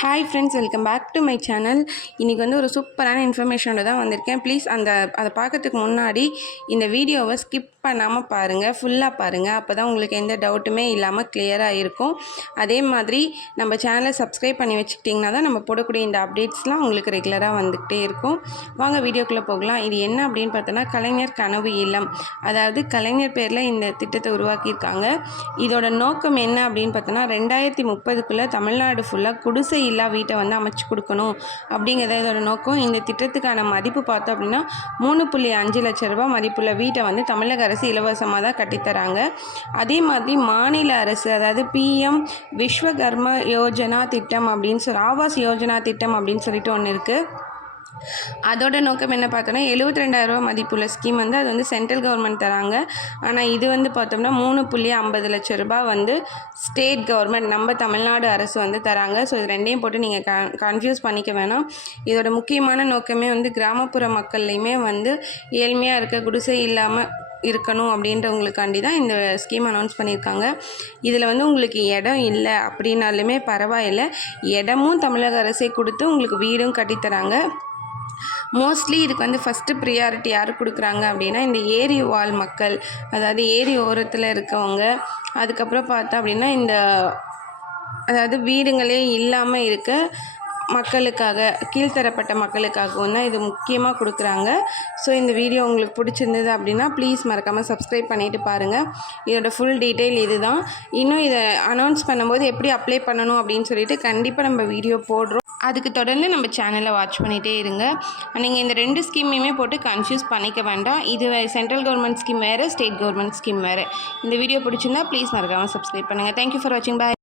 Hi friends welcome back to my channel இன்றைக்கி வந்து ஒரு சூப்பரான இன்ஃபர்மேஷனோட தான் வந்திருக்கேன். ப்ளீஸ் அந்த அதை பார்க்கறதுக்கு முன்னாடி இந்த வீடியோவை ஸ்கிப் பண்ணாமல் பாருங்கள் ஃபுல்லாக பாருங்கள் அப்போ தான் உங்களுக்கு எந்த டவுட்டுமே இல்லாமல் கிளியராக இருக்கும். அதே மாதிரி நம்ம சேனலை சப்ஸ்கிரைப் பண்ணி வச்சுக்கிட்டிங்கன்னா தான் நம்ம போடக்கூடிய இந்த அப்டேட்ஸ்லாம் உங்களுக்கு ரெகுலராக வந்துக்கிட்டே இருக்கும். வாங்க வீடியோக்குள்ளே போகலாம். இது என்ன அப்படின்னு பார்த்தோன்னா கலைஞர் கனவு இல்லம். அதாவது கலைஞர் பேரில் இந்த திட்டத்தை உருவாக்கியிருக்காங்க. இதோட நோக்கம் என்ன அப்படின்னு பார்த்தோன்னா ரெண்டாயிரத்தி முப்பதுக்குள்ளே தமிழ்நாடு ஃபுல்லாக குடிசை இல்லா வீட்டை வந்து அமைச்சு கொடுக்கணும் அப்படிங்கிறத இதோட நோக்கம். இந்த திட்டத்துக்கான மதிப்பு பார்த்தோம் அப்படின்னா மூணு புள்ளி அஞ்சு லட்ச ரூபாய் மதிப்புள்ள வீட்டை வந்து தமிழக அரசு இலவசமாக தான் கட்டித்தராங்க அதே மாதிரி மாநில அரசு அதாவது பிஎம் விஸ்வகர்ம யோஜனா திட்டம் அப்படின்னு சொல்லி ஆவாஸ் யோஜனா திட்டம் அப்படின்னு சொல்லிட்டு ஒன்று இருக்குது அதோட நோக்கம் என்ன பார்த்தோன்னா எழுபத்தி ரெண்டாயிரரூவா மதிப்புள்ள ஸ்கீம் வந்து அது வந்து சென்ட்ரல் கவர்மெண்ட் தராங்க. ஆனால் இது வந்து பார்த்தோம்னா மூணு புள்ளி ஐம்பது லட்ச ரூபாய் வந்து ஸ்டேட் கவர்மெண்ட் நம்ம தமிழ்நாடு அரசு வந்து தராங்க. ஸோ இது ரெண்டையும் போட்டு நீங்கள் க கன்ஃபியூஸ் பண்ணிக்க வேணாம். இதோட முக்கியமான நோக்கமே வந்து கிராமப்புற மக்கள்லையுமே வந்து ஏழ்மையாக இருக்க குடிசை இல்லாமல் இருக்கணும் அப்படின்றவங்களுக்காண்டி தான் இந்த ஸ்கீம் அனௌன்ஸ் பண்ணியிருக்காங்க. இதில் வந்து உங்களுக்கு இடம் இல்லை அப்படின்னாலுமே பரவாயில்ல. இடமும் தமிழக அரசே கொடுத்து உங்களுக்கு வீடும் கட்டித்தராங்க மோஸ்ட்லி இதுக்கு வந்து ஃபஸ்ட்டு ப்ரியாரிட்டி யார் கொடுக்குறாங்க அப்படின்னா இந்த ஏரி வாழ் மக்கள் அதாவது ஏரி ஓரத்தில் இருக்கவங்க. அதுக்கப்புறம் பார்த்தா அப்படின்னா இந்த அதாவது வீடுங்களே இல்லாமல் இருக்க மக்களுக்காக கீழ்த்தரப்பட்ட மக்களுக்காகவும் தான் இது முக்கியமாக கொடுக்குறாங்க. ஸோ இந்த வீடியோ உங்களுக்கு பிடிச்சிருந்தது அப்படின்னா ப்ளீஸ் மறக்காமல் சப்ஸ்கிரைப் பண்ணிவிட்டு பாருங்கள் இதோட ஃபுல் டீட்டெயில் இது தான் இன்னும் இதை அனௌன்ஸ் பண்ணும்போது எப்படி அப்ளை பண்ணணும் அப்படின்னு சொல்லிட்டு கண்டிப்பாக நம்ம வீடியோ போடுறோம். அதுக்கு தொடர்ந்து நம்ம சேனலை வாட்ச் பண்ணிகிட்டே இருங்க. நீங்கள் இந்த ரெண்டு ஸ்கீமையுமே போட்டு கன்ஃபியூஸ் பண்ணிக்க வேண்டாம். இது சென்ட்ரல் கவர்மெண்ட் ஸ்கீம் வேறு ஸ்டேட் கவர்மெண்ட் ஸ்கீம் வேறு. இந்த வீடியோ பிடிச்சிருந்தா ப்ளீஸ் மறக்காமல் சப்ஸ்கிரைப் பண்ணுங்கள் தேங்க்யூ ஃபார் வாட்சிங் பாய்